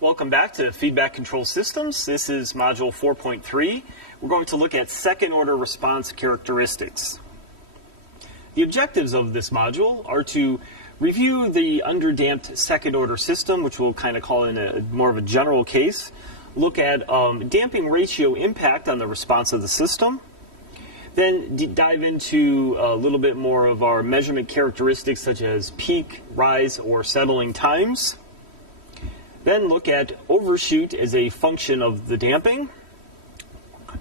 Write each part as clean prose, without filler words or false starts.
Welcome back to Feedback Control Systems. This is Module 4.3. We're going to look at second-order response characteristics. The objectives of this module are to review the underdamped second-order system, which we'll kind of call in more of a general case, look at damping ratio impact on the response of the system, then dive into a little bit more of our measurement characteristics such as peak, rise, or settling times. Then look at overshoot as a function of the damping.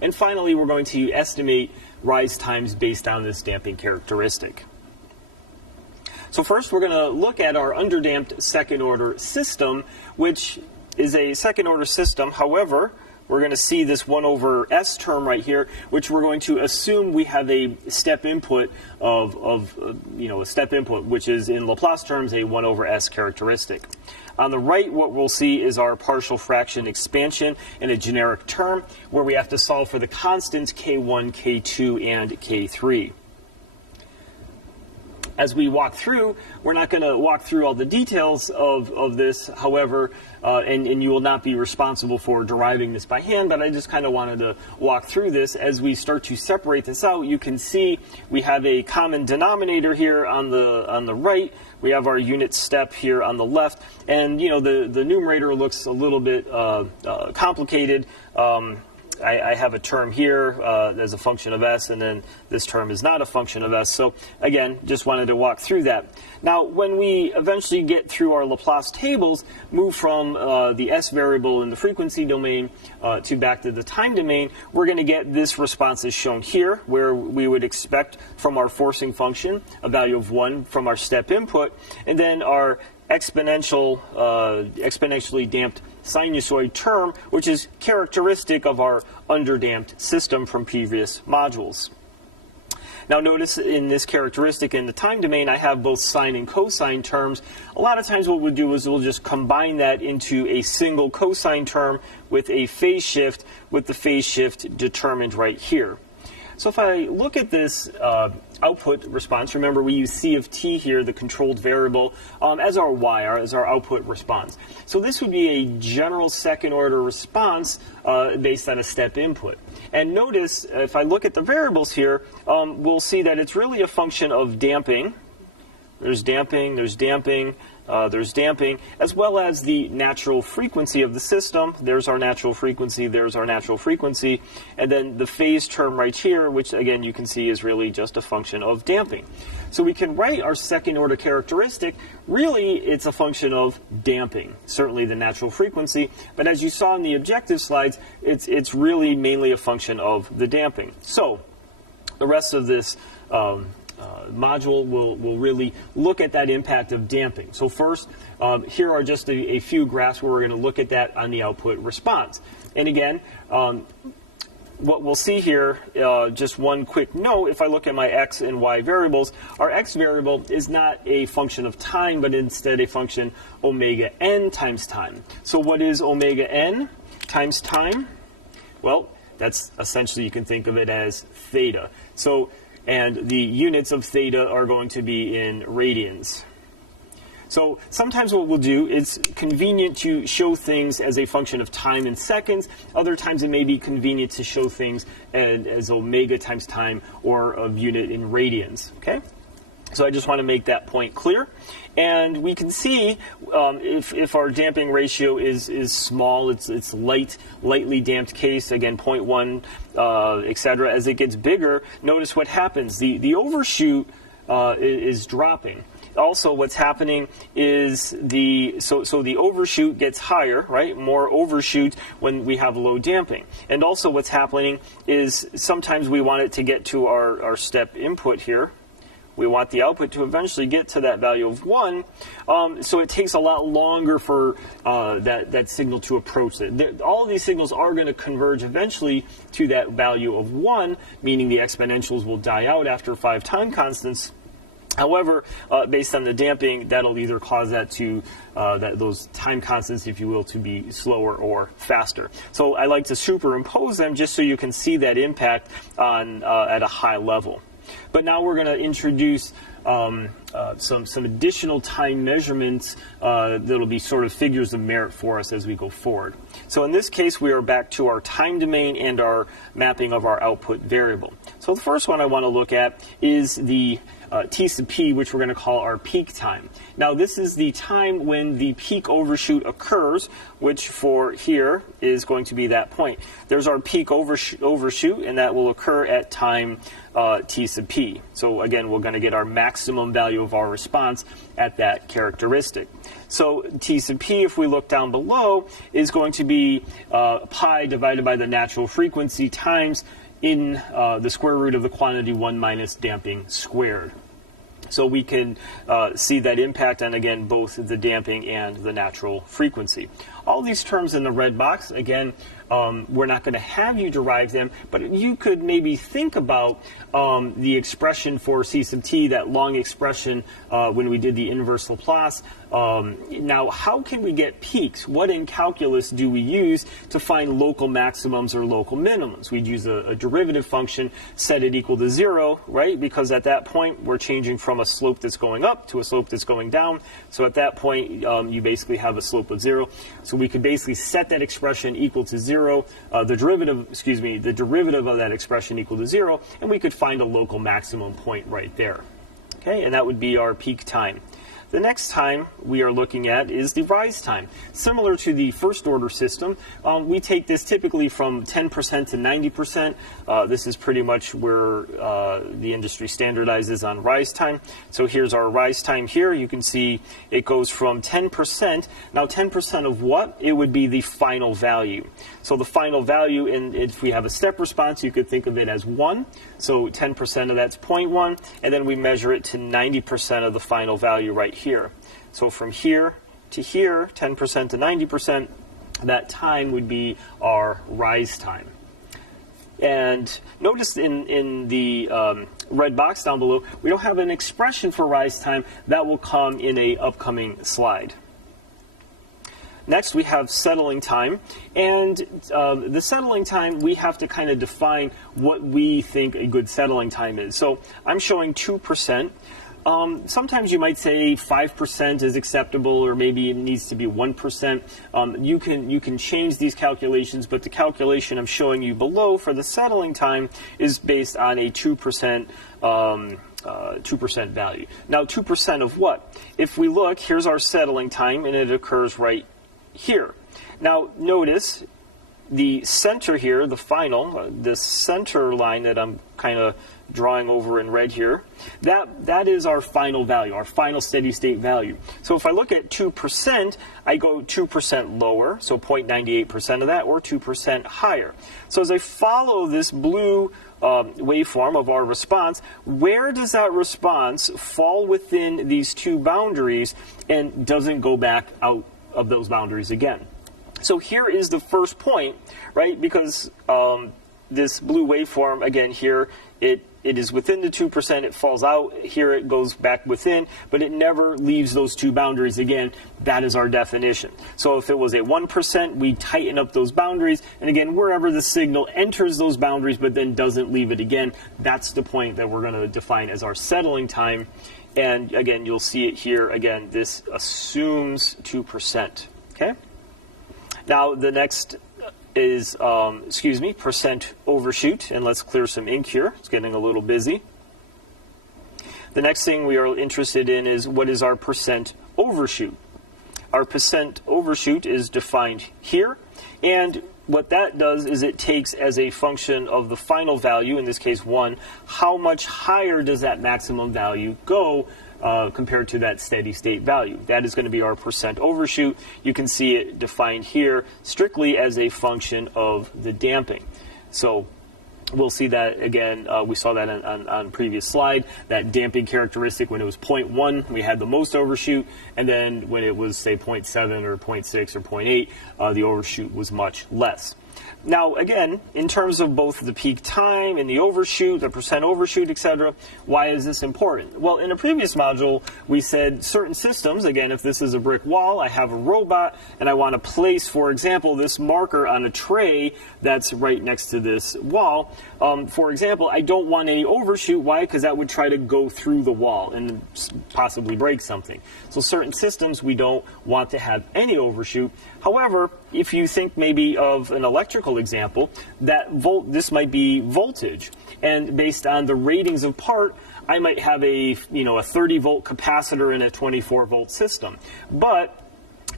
And finally, we're going to estimate rise times based on this damping characteristic. So first, we're going to look at our underdamped second-order system, which is a second-order system. However, we're going to see this 1 over S term right here, which we're going to assume we have a step input a step input, which is in Laplace terms a 1 over S characteristic. On the right, what we'll see is our partial fraction expansion in a generic term, where we have to solve for the constants K1, K2, and K3. As we walk through, we're not going to walk through all the details of this, however, and you will not be responsible for deriving this by hand, but I just kind of wanted to walk through this. As we start to separate this out, you can see we have a common denominator here on the right. We have our unit step here on the left, and the numerator looks a little bit complicated. I have a term here as a function of S, and then this term is not a function of S. So again, just wanted to walk through that. Now, when we eventually get through our Laplace tables, move from the S variable in the frequency domain to back to the time domain, we're going to get this response as shown here, where we would expect from our forcing function a value of 1 from our step input, and then our exponentially damped sinusoid term, which is characteristic of our underdamped system from previous modules. Now notice in this characteristic in the time domain, I have both sine and cosine terms. A lot of times what we'll do is we'll just combine that into a single cosine term with a phase shift, with the phase shift determined right here. So if I look at this output response, remember we use C of t here, the controlled variable, as our y, as our output response. So this would be a general second-order response based on a step input. And notice, if I look at the variables here, we'll see that it's really a function of damping. There's damping, there's damping, there's damping, as well as the natural frequency of the system. There's our natural frequency, there's our natural frequency, and then the phase term right here, which again you can see is really just a function of damping. So we can write our second order characteristic, really it's a function of damping, certainly the natural frequency, but as you saw in the objective slides, it's really mainly a function of the damping. So the rest of this module will really look at that impact of damping. So first, here are just a few graphs where we're going to look at that on the output response. And again, what we'll see here, just one quick note, if I look at my x and y variables, our x variable is not a function of time, but instead a function omega n times time. So what is omega n times time? Well, that's essentially, you can think of it as theta. And the units of theta are going to be in radians. So sometimes what we'll do is convenient to show things as a function of time in seconds. Other times it may be convenient to show things as omega times time or a unit in radians. Okay? So I just want to make that point clear. And we can see if our damping ratio is small, it's lightly damped case, again 0.1, etc. As it gets bigger, notice what happens. The overshoot is dropping. Also, what's happening is the overshoot gets higher, right? More overshoot when we have low damping. And also what's happening is sometimes we want it to get to our step input here. We want the output to eventually get to that value of 1, so it takes a lot longer for that signal to approach it. All of these signals are going to converge eventually to that value of 1, meaning the exponentials will die out after 5 time constants. However, based on the damping, that'll either cause that to those time constants, if you will, to be slower or faster. So I like to superimpose them just so you can see that impact on at a high level. But now we're going to introduce some additional time measurements that'll be sort of figures of merit for us as we go forward. So in this case, we are back to our time domain and our mapping of our output variable. So the first one I want to look at is the T sub p, which we're going to call our peak time. Now this is the time when the peak overshoot occurs, which for here is going to be that point. There's our peak overshoot, and that will occur at time T sub p. So again, we're going to get our maximum value of our response at that characteristic. So T sub p, if we look down below, is going to be pi divided by the natural frequency times in the square root of the quantity 1 minus damping squared. So we can see that impact on, again, both the damping and the natural frequency. All these terms in the red box, again, we're not going to have you derive them, but you could maybe think about the expression for C sub t, that long expression when we did the inverse Laplace. Now, how can we get peaks? What in calculus do we use to find local maximums or local minimums? We'd use a derivative function, set it equal to 0, right? Because at that point, we're changing from a slope that's going up to a slope that's going down. So at that point, you basically have a slope of 0. So we could basically set that expression equal to 0, the derivative of that expression equal to 0, and we could find a local maximum point right there. Okay, and that would be our peak time. The next time we are looking at is the rise time. Similar to the first order system, we take this typically from 10% to 90%. This is pretty much where the industry standardizes on rise time. So here's our rise time here. You can see it goes from 10%. Now 10% of what? It would be the final value. So the final value, and if we have a step response, you could think of it as 1. So 10% of that's 0.1, and then we measure it to 90% of the final value right here. So from here to here, 10% to 90%, that time would be our rise time. And notice in the red box down below, we don't have an expression for rise time. That will come in an upcoming slide. Next, we have settling time, and the settling time, we have to kind of define what we think a good settling time is. So I'm showing 2%. Sometimes you might say 5% is acceptable, or maybe it needs to be 1%. You can change these calculations, but the calculation I'm showing you below for the settling time is based on a 2%. 2% value. Now, 2% of what? If we look, here's our settling time, and it occurs right here. Now, notice the center here, the final, this center line that I'm kind of drawing over in red here, that is our final value, our final steady state value. So if I look at 2%, I go 2% lower, so 0.98% of that, or 2% higher. So as I follow this blue waveform of our response, where does that response fall within these two boundaries and doesn't go back out of those boundaries again? So here is the first point, right? Because this blue waveform, again, here, it is within the 2%, it falls out, here it goes back within, but it never leaves those two boundaries again. That is our definition. So if it was at 1%, we tighten up those boundaries, and again, wherever the signal enters those boundaries but then doesn't leave it again, that's the point that we're going to define as our settling time. And again, you'll see it here, again, this assumes 2%, okay? Now, the next is, percent overshoot, and let's clear some ink here. It's getting a little busy. The next thing we are interested in is what is our percent overshoot. Our percent overshoot is defined here, and what that does is it takes as a function of the final value, in this case 1, how much higher does that maximum value go compared to that steady state value. That is going to be our percent overshoot. You can see it defined here strictly as a function of the damping. So we'll see that again. We saw that on previous slide, that damping characteristic when it was 0.1, we had the most overshoot, and then when it was, say, 0.7 or 0.6 or 0.8, the overshoot was much less. Now, again, in terms of both the peak time and the overshoot, the percent overshoot, etc., why is this important? Well, in a previous module, we said certain systems, again, if this is a brick wall, I have a robot, and I want to place, for example, this marker on a tray that's right next to this wall. For example, I don't want any overshoot. Why? Because that would try to go through the wall and possibly break something. So certain systems, we don't want to have any overshoot. However, if you think maybe of an electrical example, this might be voltage, and based on the ratings of part, I might have a 30 volt capacitor in a 24 volt system. But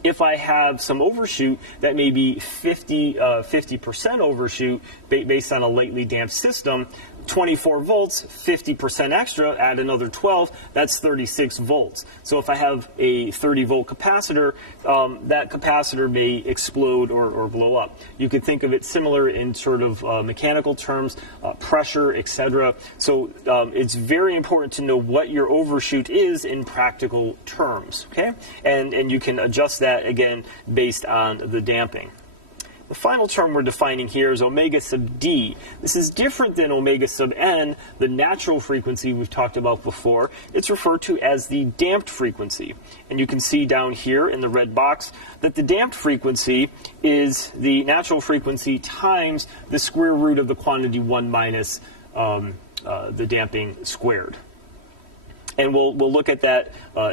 if I have some overshoot that may be 50% overshoot based on a lightly damped system, 24 volts, 50% extra, add another 12, that's 36 volts. So if I have a 30 volt capacitor, that capacitor may explode or blow up. You could think of it similar in sort of mechanical terms, pressure, etc. So it's very important to know what your overshoot is in practical terms, okay? And you can adjust that, again, based on the damping. The final term we're defining here is omega sub d. This is different than omega sub n, the natural frequency we've talked about before. It's referred to as the damped frequency. And you can see down here in the red box that the damped frequency is the natural frequency times the square root of the quantity 1 minus the damping squared. And we'll look at that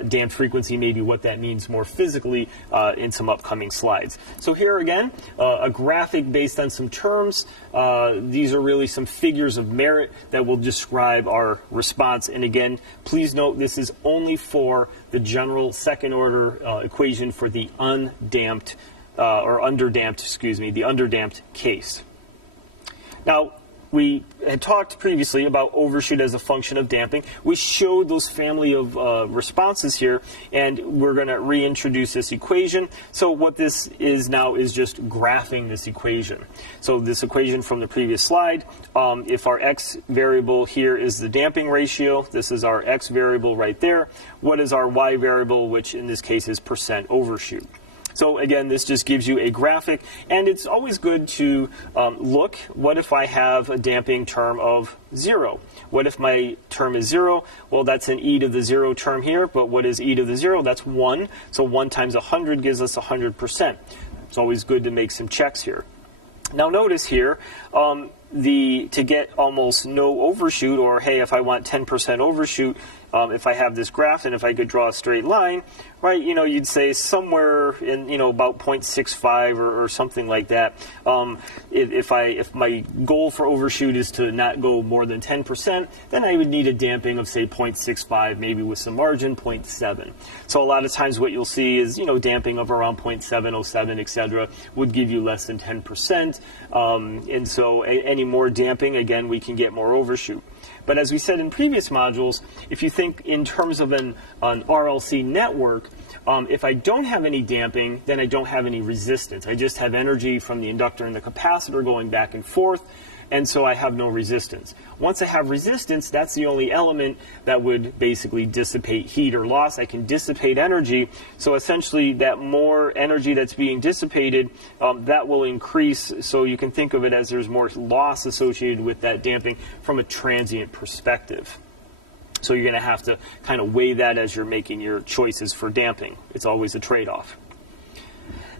damped frequency, maybe what that means more physically in some upcoming slides. So here again, a graphic based on some terms. These are really some figures of merit that will describe our response. And again, please note this is only for the general second order equation for the undamped, or underdamped, excuse me, the underdamped case. Now, we had talked previously about overshoot as a function of damping. We showed those family of responses here, and we're going to reintroduce this equation. So what this is now is just graphing this equation. So this equation from the previous slide, if our x variable here is the damping ratio, this is our x variable right there. What is our y variable, which in this case is percent overshoot? So again, this just gives you a graphic, and it's always good to look, what if I have a damping term of 0? What if my term is 0? Well, that's an e to the 0 term here, but what is e to the 0? That's 1. So 1 times 100 gives us 100%. It's always good to make some checks here. Now notice here, to get almost no overshoot, or hey, if I want 10% overshoot, if I have this graph and if I could draw a straight line, right, you'd say somewhere in, about 0.65 or something like that. If my goal for overshoot is to not go more than 10%, then I would need a damping of, say, 0.65, maybe with some margin, 0.7. So a lot of times what you'll see is, damping of around 0.707, etc., would give you less than 10%. And so any more damping, again, we can get more overshoot. But as we said in previous modules, if you think in terms of an RLC network, if I don't have any damping, then I don't have any resistance. I just have energy from the inductor and the capacitor going back and forth, and so I have no resistance. Once I have resistance, that's the only element that would basically dissipate heat or loss. I can dissipate energy, so essentially that more energy that's being dissipated, that will increase, so you can think of it as there's more loss associated with that damping from a transient perspective. So you're going to have to kind of weigh that as you're making your choices for damping. It's always a trade-off.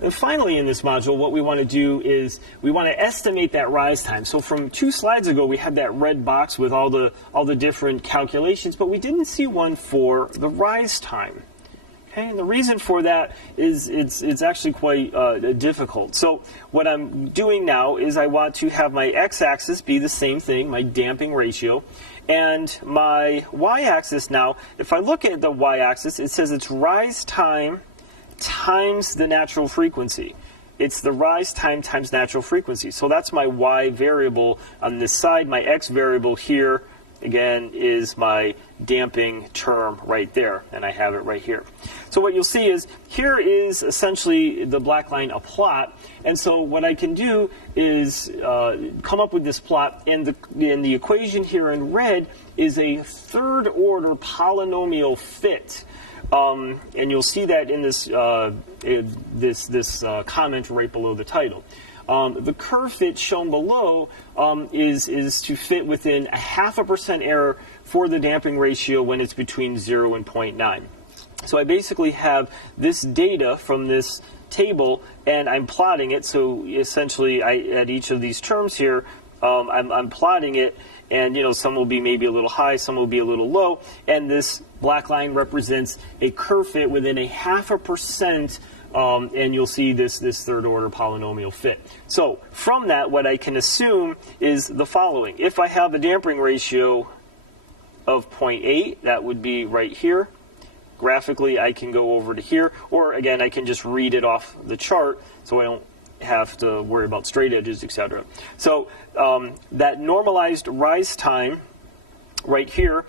And finally in this module, what we want to do is we want to estimate that rise time. So from 2 slides ago, we had that red box with all the different calculations, but we didn't see one for the rise time. Okay, and the reason for that is it's actually quite difficult. So what I'm doing now is I want to have my x-axis be the same thing, my damping ratio, and my y-axis now, if I look at the y-axis, it says it's rise time times the natural frequency. It's the rise time times natural frequency. So that's my y variable on this side. My x variable here, again, is my damping term right there, and I have it right here. So what you'll see is here is essentially the black line a plot, and so what I can do is come up with this plot, and the equation here in red is a third order polynomial fit. And you'll see that in this comment right below the title. The curve fit shown below is to fit within 0.5% error for the damping ratio when it's between 0 and 0.9. So I basically have this data from this table, and I'm plotting it. So essentially, at each of these terms here, I'm plotting it, and some will be maybe a little high, some will be a little low, and this black line represents a curve fit within 0.5%. And you'll see this third order polynomial fit. So from that, what I can assume is the following. If I have a damping ratio of 0.8, that would be right here. Graphically, I can go over to here, or again, I can just read it off the chart so I don't have to worry about straight edges, etc. So that normalized rise time right here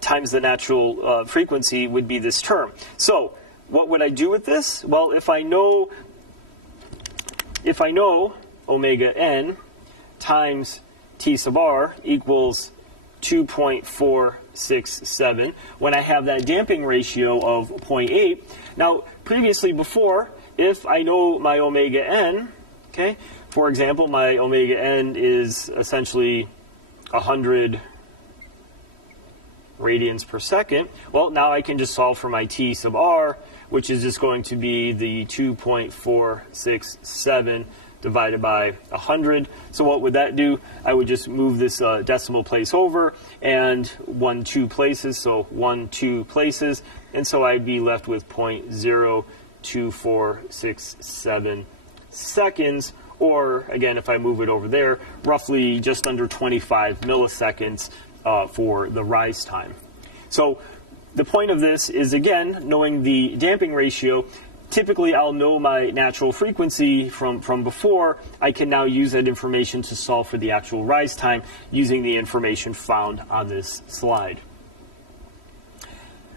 times the natural frequency would be this term. So what would I do with this? Well, if I know omega n times t sub r equals 2.467, when I have that damping ratio of 0.8. Now, previously before, if I know my omega n, okay, for example, my omega n is essentially 100 radians per second. Well, now I can just solve for my t sub r, which is just going to be the 2.467 divided by 100. So what would that do? I would just move this decimal place over and 1, 2 places, so 1, 2 places, and so I'd be left with 0.02467 seconds, or again, if I move it over there, roughly just under 25 milliseconds for the rise time. So the point of this is, again, knowing the damping ratio. Typically, I'll know my natural frequency from before. I can now use that information to solve for the actual rise time using the information found on this slide.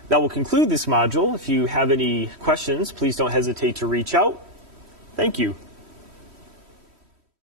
That will conclude this module. If you have any questions, please don't hesitate to reach out. Thank you.